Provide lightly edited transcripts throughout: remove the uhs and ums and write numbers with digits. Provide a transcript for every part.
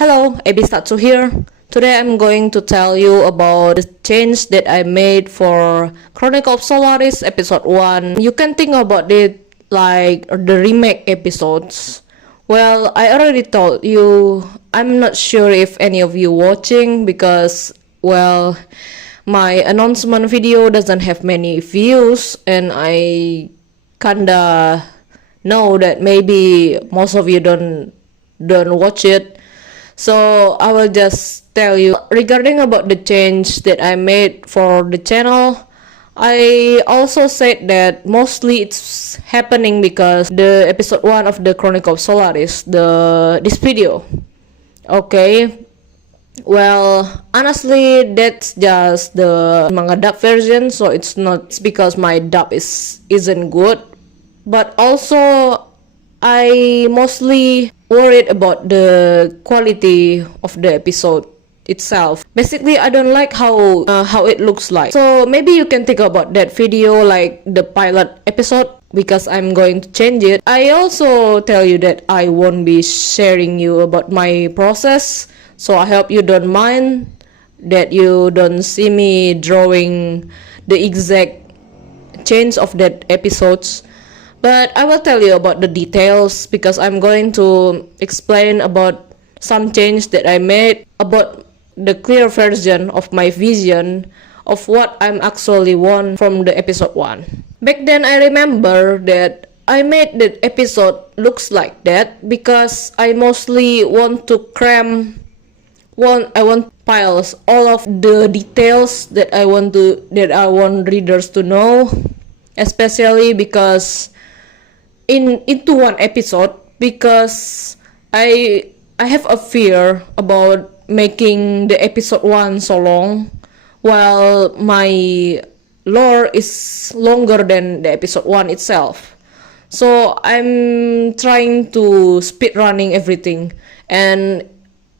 Hello, Ebistatsu here. Today I'm going to tell you about the change that I made for Chronicles of Solaris episode 1. You can think about it like the remake episodes. Well, I already told you, I'm not sure if any of you watching because, well, my announcement video doesn't have many views and I kinda know that maybe most of you don't watch it. So I will just tell you regarding about the change that I made for the channel. I also said that mostly it's happening because the episode 1 of the Chronicles of Solaris, this video. Okay. Well, honestly, that's just the manga dub version, so it's not because my dub isn't good, but also I mostly worried about the quality of the episode itself. Basically, I don't like how it looks like. So maybe you can think about that video like the pilot episode because I'm going to change it. I also tell you that I won't be sharing you about my process. So I hope you don't mind that you don't see me drawing the exact change of that episodes. But I will tell you about the details because I'm going to explain about some change that I made about the clear version of my vision of what I'm actually want from the episode 1. Back then I remember that I made the episode looks like that because I mostly want to cram I want piles all of the details that I want readers to know, especially because into one episode because I have a fear about making the episode 1 so long while my lore is longer than the episode 1 itself. So I'm trying to speed running everything and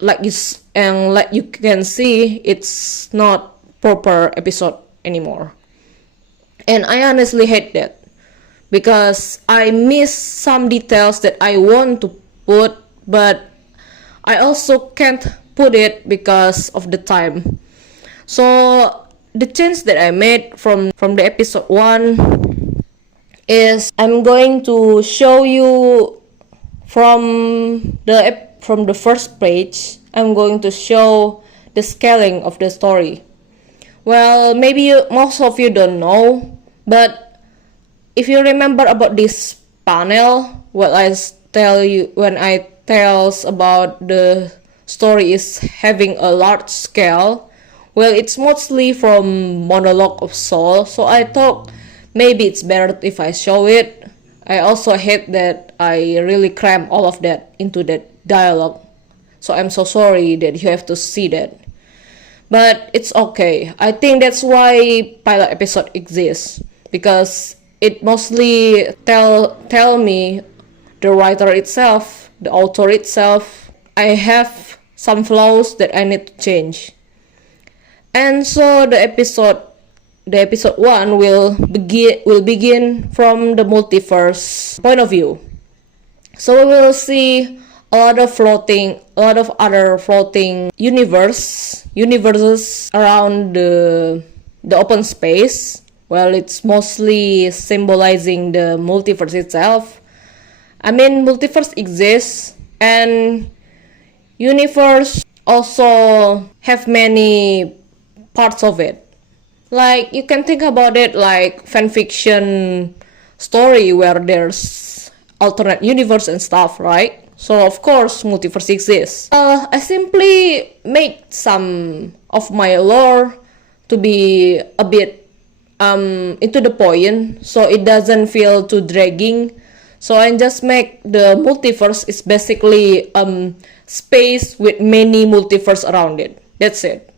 like you can see it's not proper episode anymore. And I honestly hate that because I miss some details that I want to put, but I also can't put it because of the time. So the change that I made from the episode 1 is I'm going to show you from the first page. I'm going to show the scaling of the story. Well, maybe most of you don't know, but if you remember about this panel, when I tells about the story is having a large scale, well, it's mostly from Monologue of Soul, so I thought maybe it's better if I show it. I also hate that I really cram all of that into that dialogue, so I'm so sorry that you have to see that. But it's okay. I think that's why pilot episode exists because it mostly tell me the writer itself, the author itself, I have some flaws that I need to change. And so the episode 1 will begin from the multiverse point of view. So we will see a lot of other floating universes around the open space. Well, it's mostly symbolizing the multiverse itself. I mean, multiverse exists and universe also have many parts of it. Like, you can think about it like fanfiction story where there's alternate universe and stuff, right? So of course multiverse exists. I simply make some of my lore to be a bit into the point so it doesn't feel too dragging. So I just make the multiverse is basically space with many multiverse around it. That's it.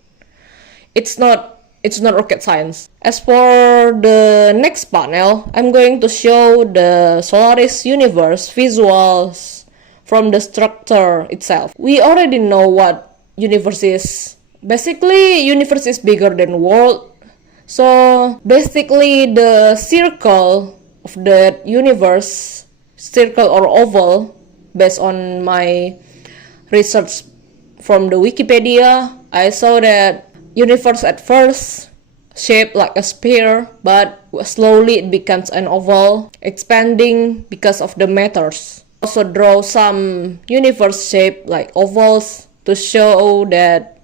It's not rocket science. As for the next panel, I'm going to show the Solaris universe visuals from the structure itself. We already know what universe is. Basically, universe is bigger than world. So basically the circle of that universe, circle or oval, based on my research from the Wikipedia, I saw that universe at first shaped like a sphere, but slowly it becomes an oval, expanding because of the matters. Also draw some universe shape like ovals to show that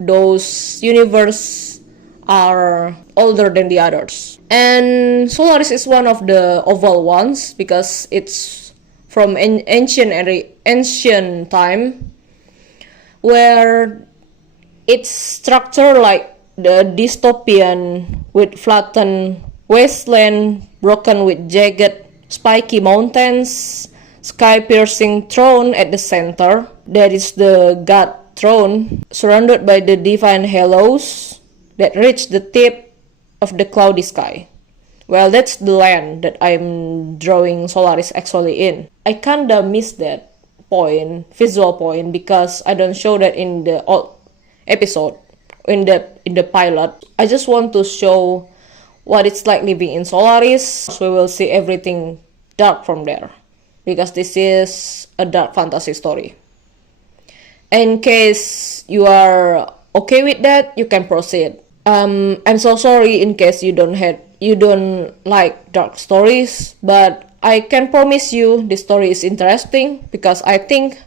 those universe are older than the others. And Solaris is one of the oval ones because it's from ancient time, where it's structured like the dystopian with flattened wasteland broken with jagged spiky mountains, sky-piercing throne at the center. That is the god throne, surrounded by the divine halos that reach the tip of the cloudy sky. Well, that's the land that I'm drawing Solaris actually in. I kinda miss that visual point, because I don't show that in the old episode, in the pilot. I just want to show what it's like living in Solaris. So we will see everything dark from there, because this is a dark fantasy story. In case you are okay with that, you can proceed. I'm so sorry in case you don't like dark stories, but I can promise you this story is interesting, because I think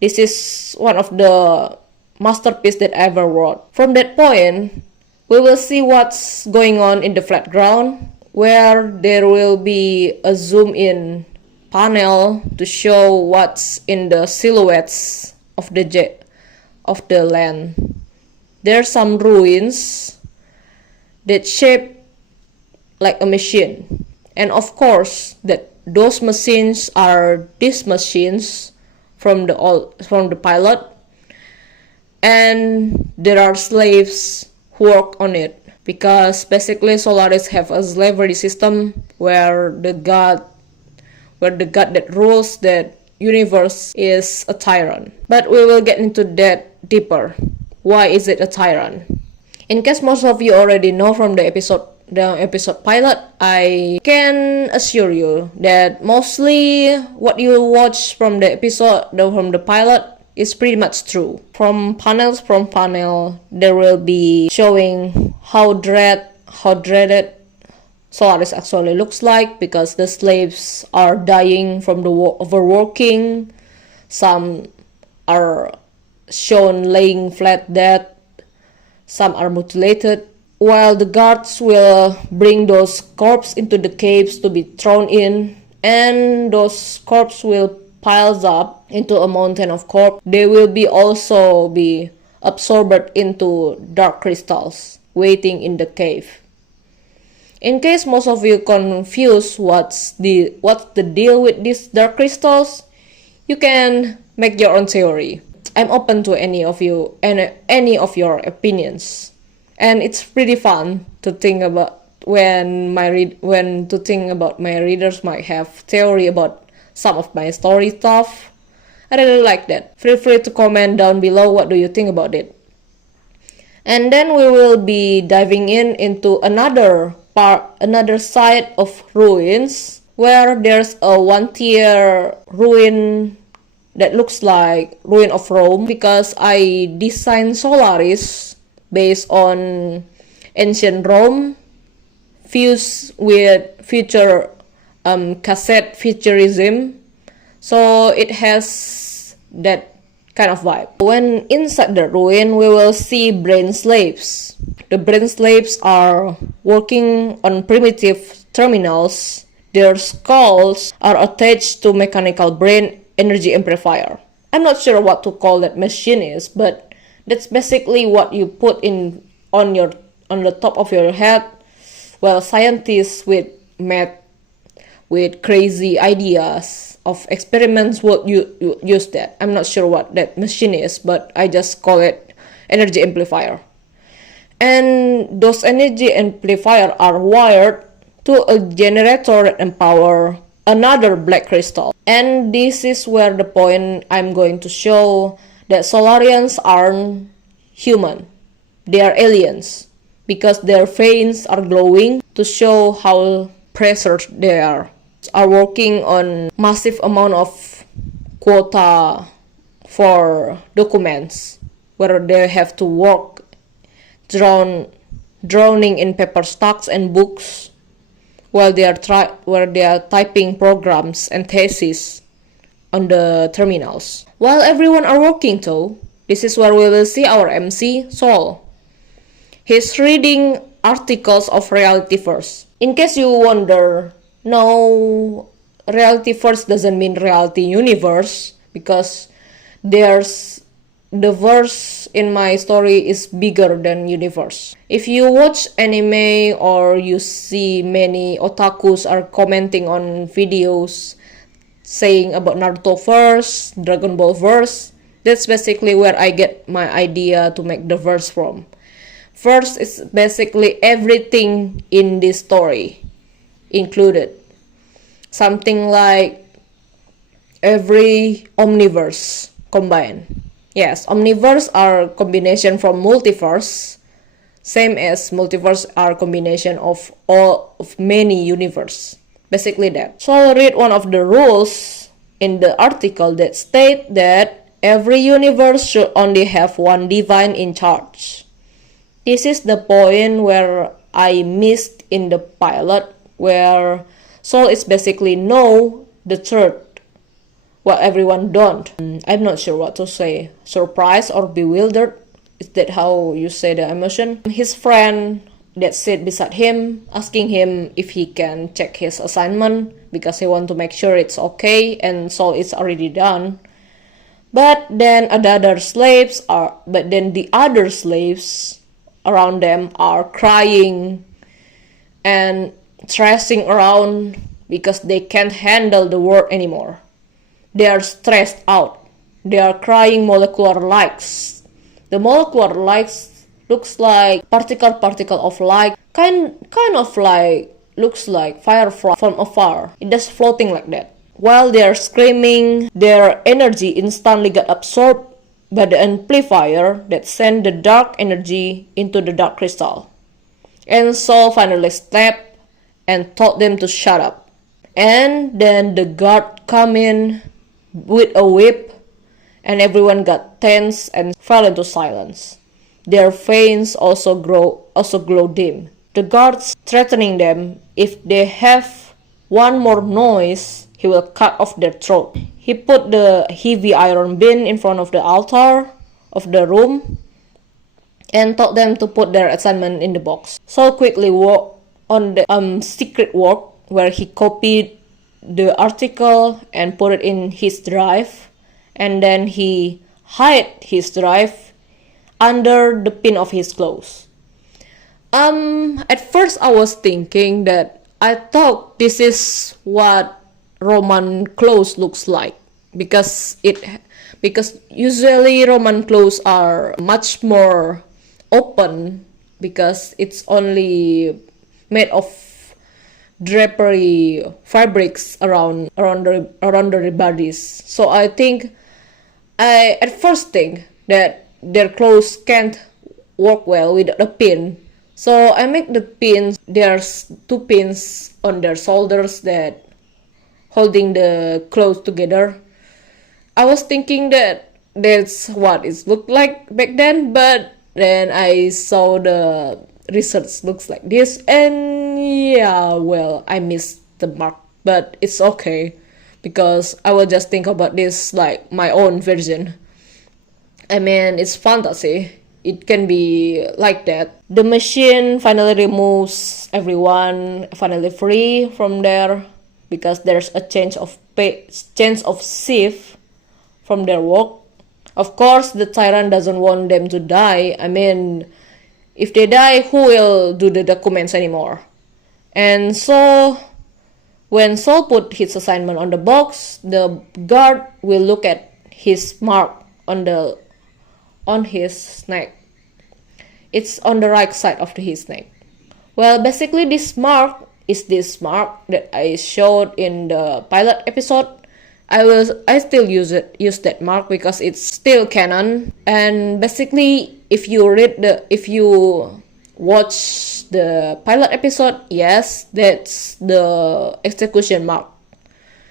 this is one of the masterpiece that I ever wrote. From that point, we will see what's going on in the flat ground, where there will be a zoom in panel to show what's in the silhouettes of the land. There are some ruins that shape like a machine, and of course that those machines are these machines from the pilot, and there are slaves who work on it, because basically Solaris have a slavery system where the god that rules that universe is a tyrant. But we will get into that deeper. Why is it a tyrant? In case most of you already know from the episode pilot, I can assure you that mostly what you watch from the pilot is pretty much true. From panel, there will be showing how dreaded Solaris actually looks like, because the slaves are dying from the overworking. Some are shown laying flat dead. Some are mutilated, while the guards will bring those corpses into the caves to be thrown in, and those corpses will piles up into a mountain of corpse. They will also be absorbed into dark crystals waiting in the cave. In case most of you confused what's the deal with these dark crystals, you can make your own theory. I'm open to any of your opinions, and it's pretty fun to think about my readers might have theory about some of my story stuff. I really like that. Feel free to comment down below what do you think about it. And then we will be diving into another side of ruins, where there's a one-tier ruin that looks like ruin of Rome, because I designed Solaris based on ancient Rome fused with future cassette futurism, so it has that kind of vibe. When inside the ruin, we will see brain slaves. The brain slaves are working on primitive terminals. Their skulls are attached to mechanical brain energy amplifier. I'm not sure what to call that machine is, but that's basically what you put on the top of your head. Well, scientists with crazy ideas of experiments will use that. I'm not sure what that machine is, but I just call it energy amplifier. And those energy amplifier are wired to a generator that empower another black crystal. And this is where the point I'm going to show that Solarians aren't human. They are aliens, because their veins are glowing to show how pressured they are working on massive amount of quota for documents. where they have to work drowning in paper stacks and books while where they are typing programs and theses on the terminals. While everyone are working though, this is where we will see our MC, Sol. He's reading articles of reality first. In case you wonder, no, reality first doesn't mean reality universe, because there's the verse in my story is bigger than universe. If you watch anime or you see many otakus are commenting on videos saying about Naruto verse, Dragon Ball verse, that's basically where I get my idea to make the verse from. Verse is basically everything in this story included. Something like every omniverse combined. Yes, omniverse are combination from multiverse, same as multiverse are combination of many universe. Basically that. So I'll read one of the rules in the article that state that every universe should only have one divine in charge. This is the point where I missed in the pilot, where Soul is basically know the truth, while everyone don't. I'm not sure what to say. Surprised or bewildered? Is that how you say the emotion? His friend that sit beside him asking him if he can check his assignment because he want to make sure it's okay and so it's already done. But then the other slaves around them are crying and stressing around because they can't handle the work anymore. They are stressed out. They are crying molecular lights. The molecular lights looks like particle of light, kind of like looks like firefly from afar. It just floating like that. While they are screaming, their energy instantly got absorbed by the amplifier that sent the dark energy into the dark crystal. And Saul finally snapped and told them to shut up. And then the guard come in with a whip, and everyone got tense and fell into silence. Their veins also glow dim. The guards threatening them if they have one more noise, he will cut off their throat. He put the heavy iron bin in front of the altar of the room and told them to put their assignment in the box. Saul quickly worked on the secret work where he copied the article and put it in his drive, and then he hid his drive under the pin of his clothes. At first I was thinking that I thought this is what Roman clothes looks like because usually Roman clothes are much more open because it's only made of drapery fabrics around their bodies. So I at first think that their clothes can't work well without a pin. So I make the pins. There's two pins on their shoulders that holding the clothes together. I was thinking that that's what it looked like back then, but then I saw the research looks like this, and yeah, well, I missed the mark, but it's okay because I will just think about this like my own version. I mean, it's fantasy. It can be like that. The machine finally removes everyone finally free from there because there's a change of shift from their work. Of course, the tyrant doesn't want them to die. I mean, if they die, who will do the documents anymore? And so, when Saul put his assignment on the box, the guard will look at his mark on his neck. It's on the right side of his neck. Well, basically this mark is this mark that I showed in the pilot episode. I still use that mark because it's still canon. And basically, if you watch the pilot episode, yes, that's the execution mark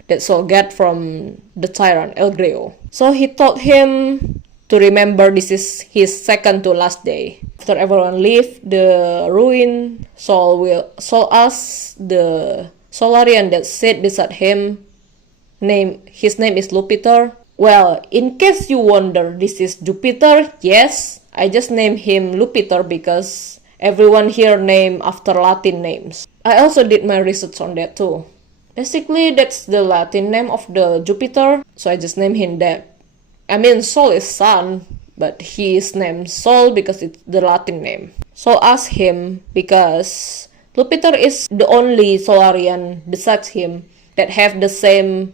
that Saul get from the tyrant El Greo. So he told him to remember this is his second to last day. After everyone leave the ruin, Sol asks the Solarian that sat beside him. His name is Jupiter. Well, in case you wonder, this is Jupiter. Yes, I just named him Jupiter because everyone here named after Latin names. I also did my research on that too. Basically, that's the Latin name of the Jupiter, so I just named him that. I mean, Sol is sun, but he is named Sol because it's the Latin name. Sol asked him because Jupiter is the only Solarian besides him that have the same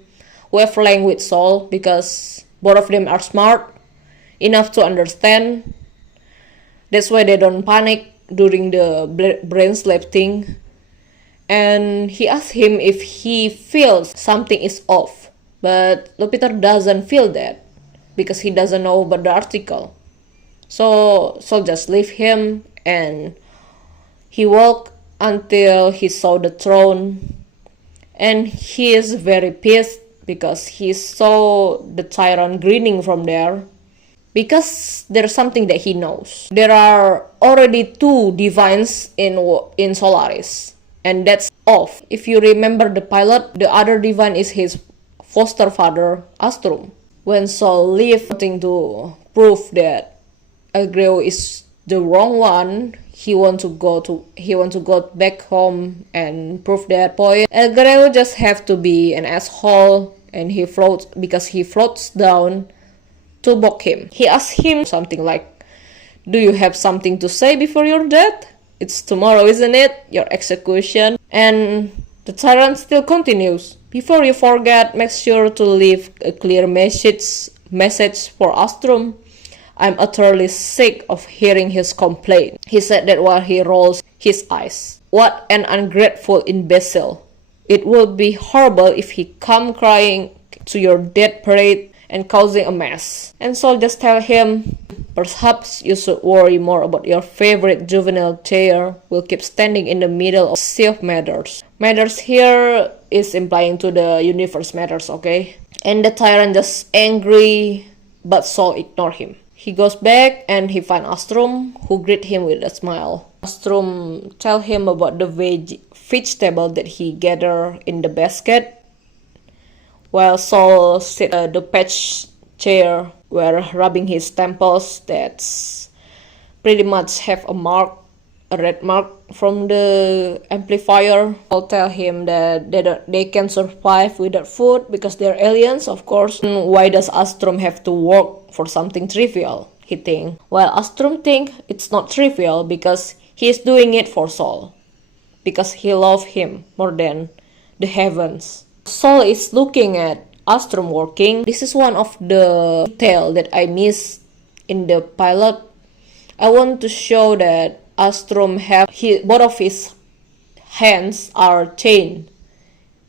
wavelength with Sol, because both of them are smart enough to understand. That's why they don't panic during the brain sleep thing. And he asked him if he feels something is off, but Jupiter doesn't feel that because he doesn't know about the article. So Sol just leave him and he walked until he saw the throne, and he is very pissed because he saw the tyrant grinning from there, because there's something that he knows. There are already two divines in Solaris, and that's off. If you remember the pilot, the other divine is his foster father, Astrum. When Sol left wanting to prove that Elgreo is the wrong one, he want to go back home and prove that point. Elgreo just have to be an asshole, and he floats down to mock him. He asks him something like, "Do you have something to say before your death? It's tomorrow, isn't it? Your execution." And the tyrant still continues. "Before you forget, make sure to leave a clear message for Astrum. I'm utterly sick of hearing his complaint." He said that while he rolls his eyes. "What an ungrateful imbecile. It would be horrible if he come crying to your death parade and causing a mess." And Sol just tell him, "Perhaps you should worry more about your favorite juvenile chair will keep standing in the middle of sea of matters." Matters here is implying to the universe matters, okay? And the tyrant just angry, but Sol ignore him. He goes back and he finds Astrum, who greet him with a smile. Astrum tell him about the vegetable that he gathered in the basket, while Sol sit at the patch chair where rubbing his temples that's pretty much have a red mark from the amplifier. I'll tell him that they can survive without food because they're aliens, of course. And why does Astrum have to work for something trivial, he think. While Astrum think it's not trivial because he's doing it for Sol, because he loves him more than the heavens. Sol is looking at Astrum working. This is one of the detail that I missed in the pilot. I want to show that Astrum both of his hands are chained,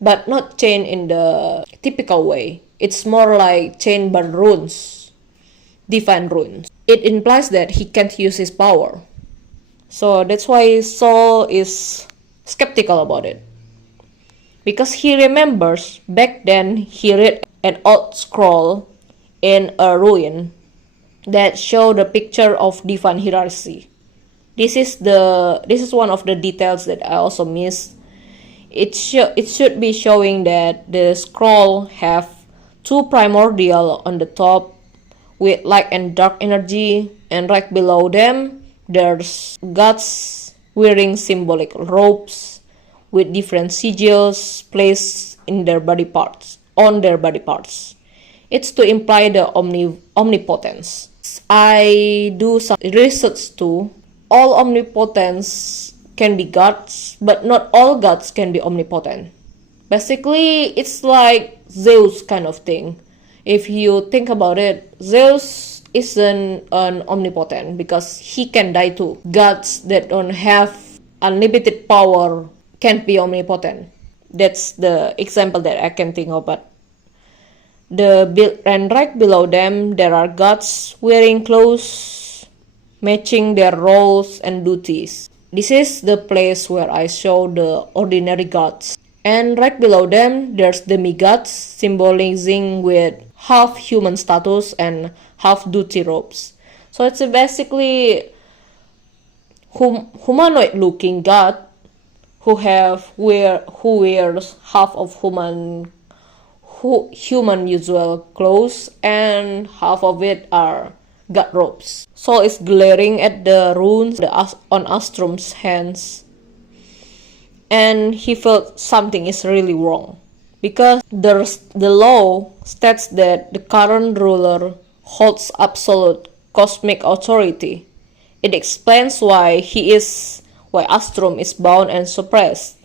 but not chained in the typical way. It's more like chained by runes, divine runes. It implies that he can't use his power. So that's why Sol is skeptical about it. Because he remembers back then he read an old scroll in a ruin that showed a picture of divine hierarchy. This is one of the details that I also missed. It should be showing that the scroll have two primordial on the top with light and dark energy, and right below them there's gods wearing symbolic robes with different sigils placed in their body parts. It's to imply the omnipotence. I do some research too. All omnipotence can be gods, but not all gods can be omnipotent. Basically, it's like Zeus kind of thing. If you think about it, Zeus isn't an omnipotent because he can die too. Gods that don't have unlimited power can't be omnipotent. That's the example that I can think of. But and right below them, there are gods wearing clothes matching their roles and duties. This is the place where I show the ordinary gods. And right below them, there's demigods, symbolizing with half human status and half-duty robes. So it's basically humanoid-looking god who wears half of human usual clothes and half of it are god robes. Sol is glaring at the runes on Astrum's hands, and he felt something is really wrong because the law states that the current ruler holds absolute cosmic authority. It explains why Astrum is bound and suppressed.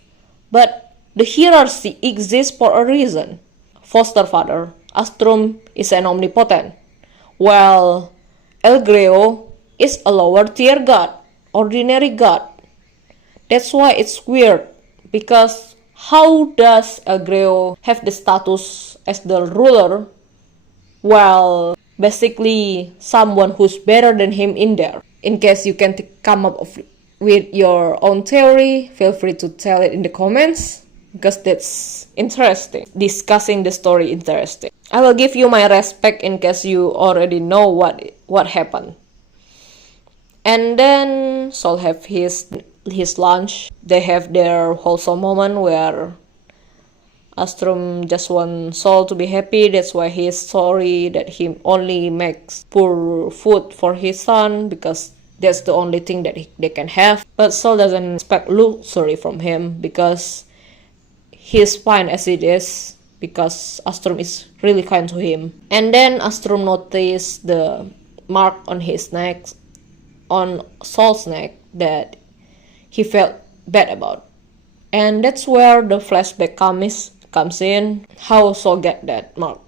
But the hierarchy exists for a reason. Foster father, Astrum is an omnipotent, while Elgreo is a lower tier god, ordinary god. That's why it's weird, because how does Elgreo have the status as the ruler while basically someone who's better than him in there? In case you can come up with your own theory, feel free to tell it in the comments, because that's interesting. Discussing the story interesting. I will give you my respect in case you already know what happened. And then Sol have his lunch. They have their wholesome moment where Astrum just wants Sol to be happy. That's why he is sorry that he only makes poor food for his son, because that's the only thing that they can have. But Sol doesn't expect luxury from him because he's fine as it is, because Astrum is really kind to him. And then Astrum noticed the mark on his neck, on Sol's neck, that he felt bad about. And that's where the flashback comes in, how Sol get that mark.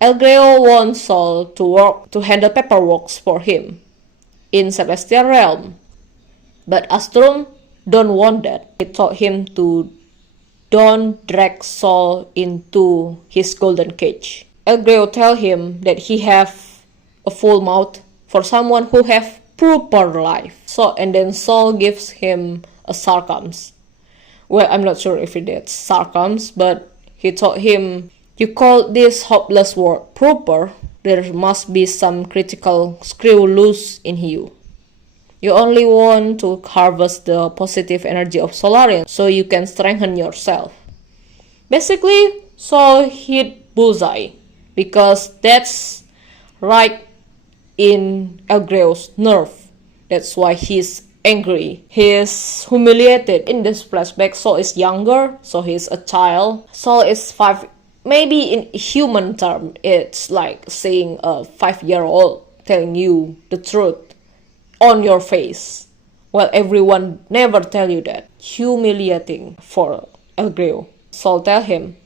Elgreo wants Sol to handle paperwork for him in Celestial Realm, but Astrum don't want that. He told him to don't drag Sol into his golden cage. Elgreo tell him that he have a full mouth for someone who have proper life. And then Sol gives him a sarcasm. Well, I'm not sure if it's sarcasm, but he told him, you call this hopeless word proper, there must be some critical screw loose in you. You only want to harvest the positive energy of Solarians so you can strengthen yourself. Basically, Sol hit bullseye, because that's right in Elgreo's nerve. That's why he's angry. He's humiliated. In this flashback, Sol is younger, so he's a child. Sol is 5. Maybe in human term, it's like saying a 5-year-old telling you the truth on your face, while everyone never tell you that. Humiliating for Elgreo. Sol tell him,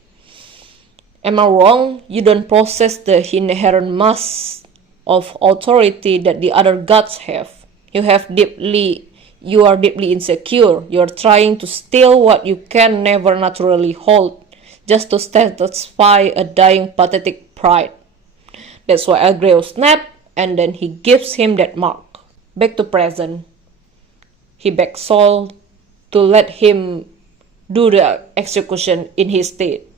am I wrong? You don't possess the inherent mass of authority that the other gods have. You are deeply insecure. You are trying to steal what you can never naturally hold, just to satisfy a dying pathetic pride. That's why Elgreo snapped, and then he gives him that mark. Back to present, he begs Sol to let him do the execution in his state,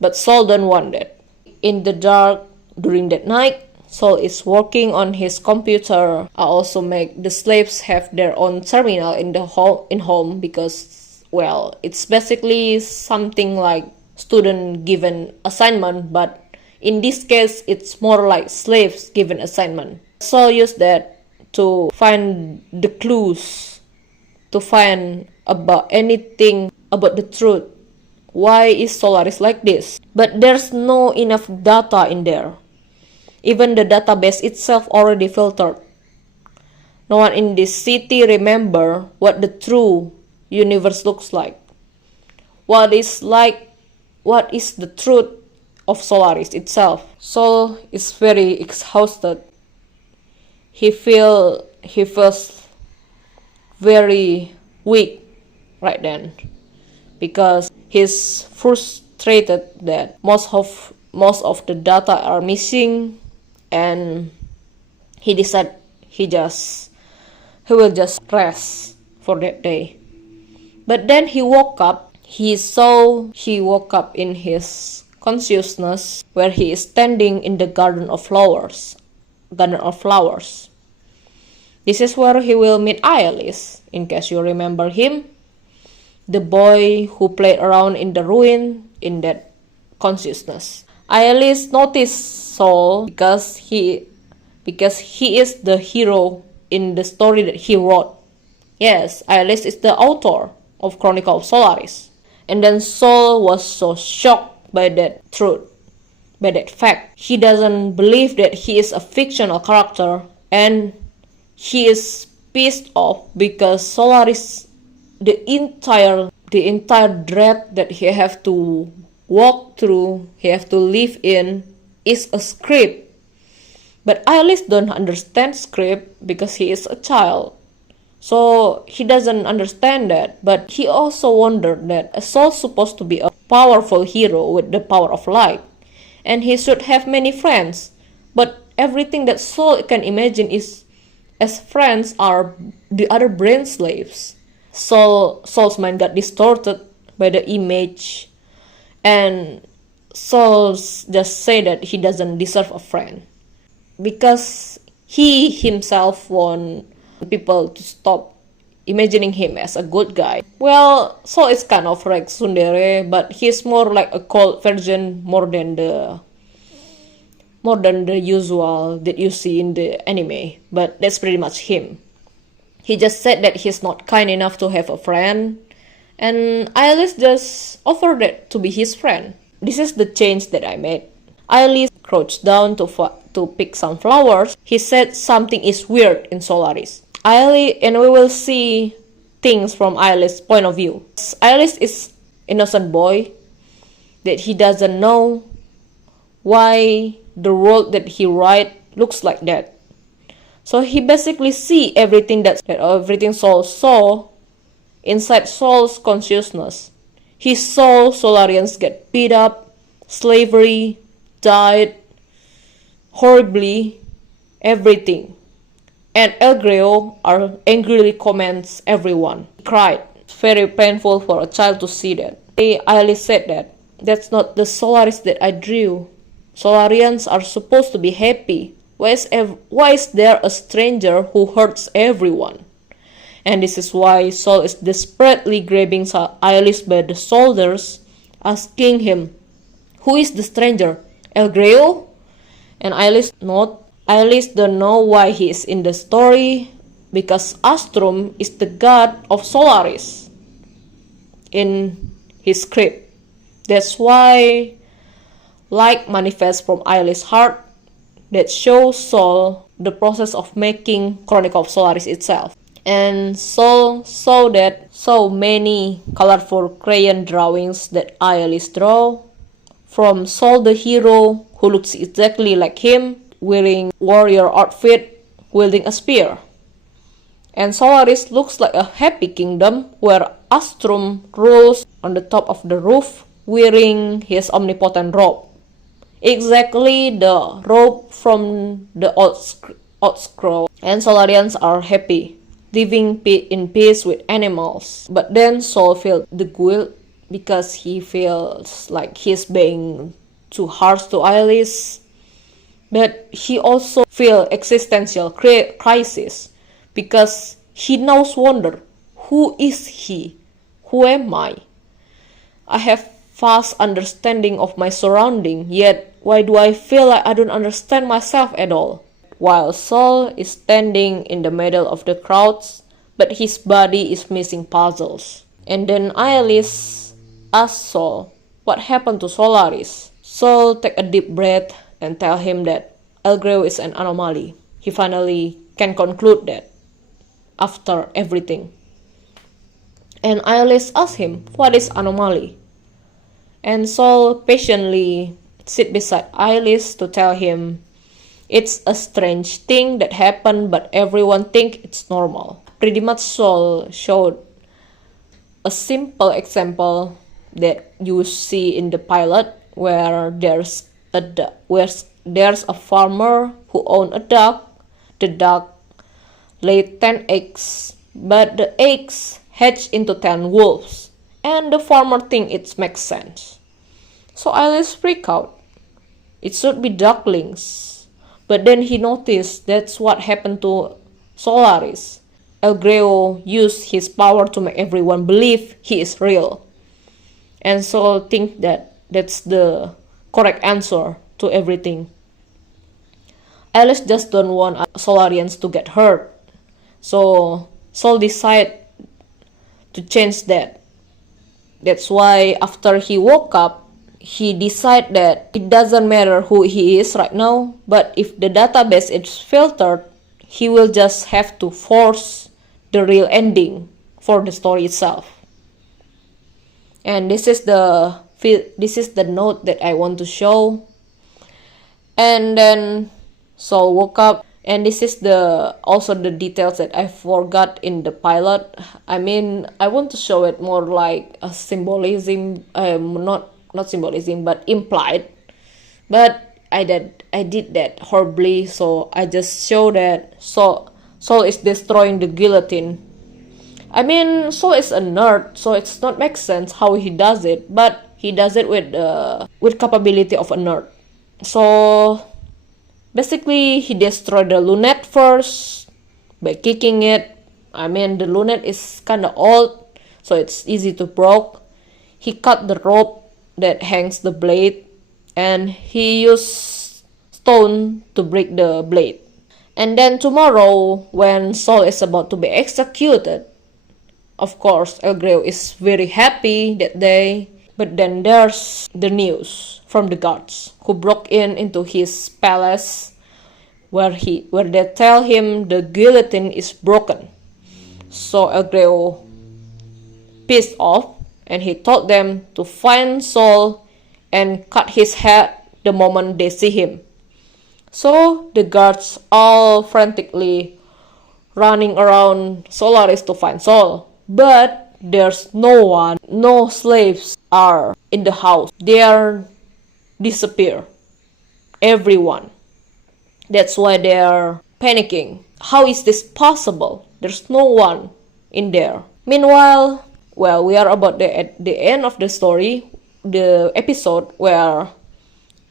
but Sol don't want that. In the dark, during that night, Sol is working on his computer. I also make the slaves have their own terminal in home because, well, it's basically something like student given assignment, but in this case, it's more like slaves given assignment. Sol use that to find the clues, to find about anything about the truth. Why is Solaris like this? But there's no enough data in there. Even the database itself already filtered. No one in this city remember what the true universe looks like. What is the truth of Solaris itself? Sol is very exhausted. He feels very weak right then, because he's frustrated that most of the data are missing, and he decided he will just rest for that day. But then he woke up. He woke up in his consciousness where he is standing in the garden of flowers. garden of flowers. This is where he will meet Ailis, in case you remember him, the boy who played around in the ruin in that consciousness. Ailis noticed Sol because he is the hero in the story that he wrote. Yes, Ailis is the author of Chronicles of Solaris. And then Sol was so shocked by that truth, by that fact. He doesn't believe that he is a fictional character, and he is pissed off because Solaris, the entire dread that he have to walk through, he have to live in, is a script. But Ailis don't understand script because he is a child. So he doesn't understand that. But he also wondered that Sol's supposed to be a powerful hero with the power of light, and he should have many friends. But everything that Sol can imagine is as friends are the other brain slaves. Sol's mind got distorted by the image, and Sol just say that he doesn't deserve a friend because he himself want people to stop imagining him as a good guy. Well, Sol is kind of like tsundere, but he's more like a cold version more than the usual that you see in the anime. But that's pretty much him. He just said that he's not kind enough to have a friend, and Ailis just offered it to be his friend. This is the change that I made. Ailis crouched down to pick some flowers. He said something is weird in Solaris. And we will see things from Ailis' point of view. Ailis is innocent boy that he doesn't know why the world that he write looks like that. So he basically see everything everything Sol saw inside Sol's consciousness. He saw Solarians get beat up, slavery, died horribly, everything. And Elgreo angrily comments everyone. He cried. It's very painful for a child to see that. Ailis said that that's not the Solaris that I drew. Solarians are supposed to be happy. Why is there a stranger who hurts everyone? And this is why Sol is desperately grabbing Ailis by the shoulders, asking him, "Who is the stranger? Elgreo?" And Ailis don't know why he is in the story, because Astrum is the god of Solaris in his script. That's why light manifests from Ailis' heart that shows Sol the process of making Chronicles of Solaris itself. And Sol saw that so many colorful crayon drawings that Ailis draw, from Sol the hero who looks exactly like him, wearing warrior outfit, wielding a spear. And Solaris looks like a happy kingdom where Astrum rules on the top of the roof, wearing his omnipotent robe. Exactly the robe from the old scroll. And Solarians are happy, living in peace with animals. But then Sol feels the guilt because he feels like he's being too harsh to Ailis. But he also feels existential crisis because he now wonders, who is he? Who am I? I have vast understanding of my surrounding, yet why do I feel like I don't understand myself at all? While Sol is standing in the middle of the crowds, but his body is missing puzzles. And then Ailis asks Sol, what happened to Solaris? Sol take a deep breath and tell him that Elgreo is an anomaly. He finally can conclude that after everything. And Ailis asks him, what is anomaly? And Sol patiently sit beside Ailis to tell him, it's a strange thing that happened, but everyone think it's normal. Pretty much Sol showed a simple example that you see in the pilot, where there's a farmer who owns a duck. The duck laid 10 eggs, but the eggs hatch into 10 wolves, and the farmer thinks it makes sense. So Ailis freak out. It should be ducklings. But then he noticed that's what happened to Solaris. El Greo used his power to make everyone believe he is real. And Sol think that that's the correct answer to everything. Alice just don't want Solarians to get hurt. So Sol decided to change that. That's why after he woke up, he decided that it doesn't matter who he is right now, but if the database is filtered, he will just have to force the real ending for the story itself. And this is the note that I want to show. And then Sol woke up, and this is also the details that I forgot in the pilot. I mean, I want to show it more like a symbolism, not symbolism, but implied. But I did that horribly, so I just show that Sol is destroying the guillotine. I mean, Sol is a nerd, so it's not make sense how he does it, but he does it with capability of a nerd. So basically, he destroyed the lunette first by kicking it. I mean, the lunette is kind of old, so it's easy to broke. He cut the rope that hangs the blade, and he used stone to break the blade. And then tomorrow, when Sol is about to be executed, of course, El Greo is very happy that day. But then there's the news from the guards who broke into his palace, where they tell him the guillotine is broken. So El Greo pissed off, and he told them to find Sol and cut his head the moment they see him. So the guards all frantically running around Solaris to find Sol. But there's no one, no slaves are in the house. They are disappear. Everyone. That's why they are panicking. How is this possible? There's no one in there. Meanwhile, well, we are about at the end of the story, the episode where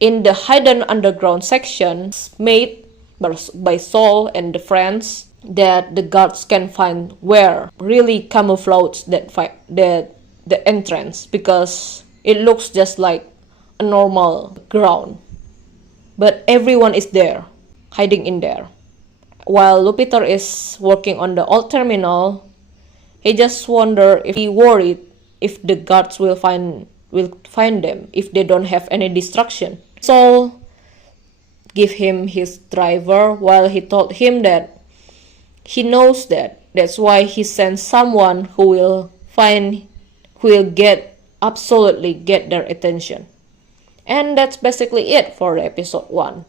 in the hidden underground section made by Sol and the friends, that the guards can find where really camouflage the entrance, because it looks just like a normal ground, but everyone is there, hiding in there. While Lupiter is working on the old terminal, he just wonder if he worried if the guards will find them if they don't have any distraction. So give him his driver, while he told him that he knows that. That's why he sends someone who will absolutely get their attention. And that's basically it for episode 1.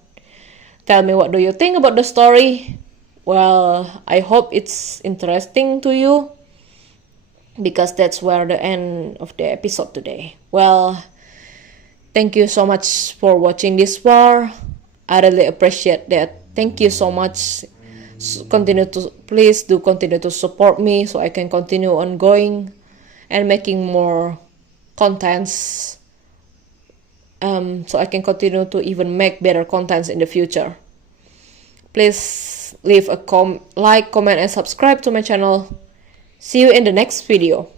Tell me, what do you think about the story? Well, I hope it's interesting to you, because that's where the end of the episode today. Well, thank you so much for watching this far. I really appreciate that. Thank you so much. Please do continue to support me so I can continue on going and making more contents, so I can continue to even make better contents in the future. Please leave a like, comment, and subscribe to my channel. See you in the next video.